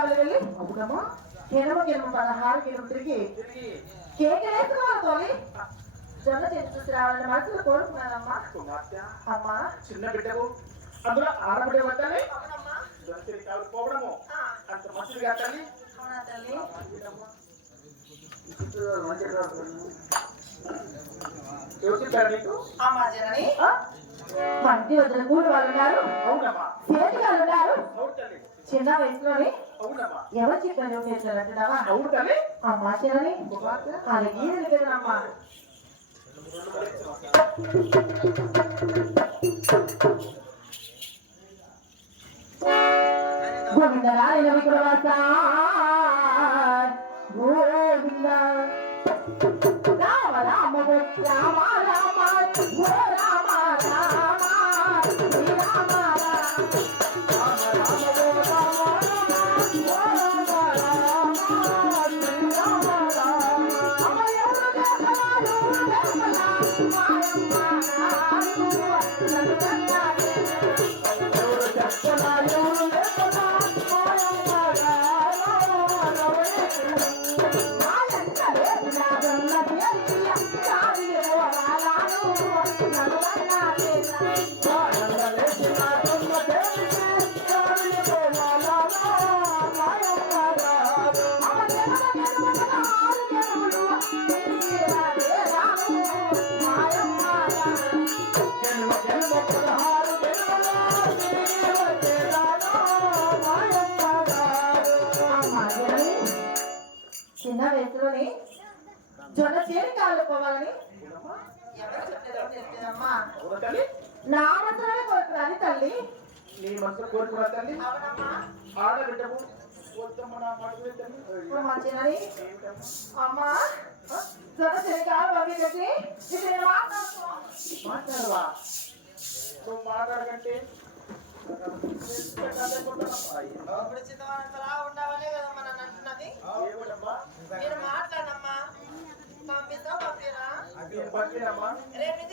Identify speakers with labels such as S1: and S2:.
S1: అవునమ్మా కిరమ కిరమ పదహారు కిరమ తిరిగి కేకలేసుకోవాలి జొన్న చూసి రావాలని మనసులో కోరుకున్నానమ్మా. అమ్మా.
S2: చిన్న బిడ్డవు అందులో ఆడబిడ్డ వద్దని పోవడము
S1: ఆ,
S2: అంత మంచిది తల్లి. నీకు?
S1: అమ్మా జనని. కూడి వాళ్ళు ఉన్నారు.
S2: అవునమ్మా.
S1: చేతి వాళ్ళు ఉన్నారు. చిన్న వయసులోని ఎవరు చెప్పారు?
S2: తల్లి
S1: అమ్మా చిన్నని
S2: కుమార్తె
S1: అలాగే కదమ్మా గోవిందరాయణ విక్రమస గోవింద. రామ రామ రామ రామ. రామ రామ రామ. చిన్న వయసులోని జొన్న చేరి కాళ్ళు పోవాలని ఎవరు చెప్పలేదు
S2: తల్లి
S1: నా అవసరమే కోరుకురాలి తల్లి.
S2: నీ మనసు కోరుకున్నా తల్లి?
S1: అవునమ్మా.
S2: ఆడబిడ్డవు వద్దమ్మ నా మాట విను తల్లి
S1: ఇప్పుడు మా చిన్నది
S2: ఏంటమ్మా?
S1: రేపు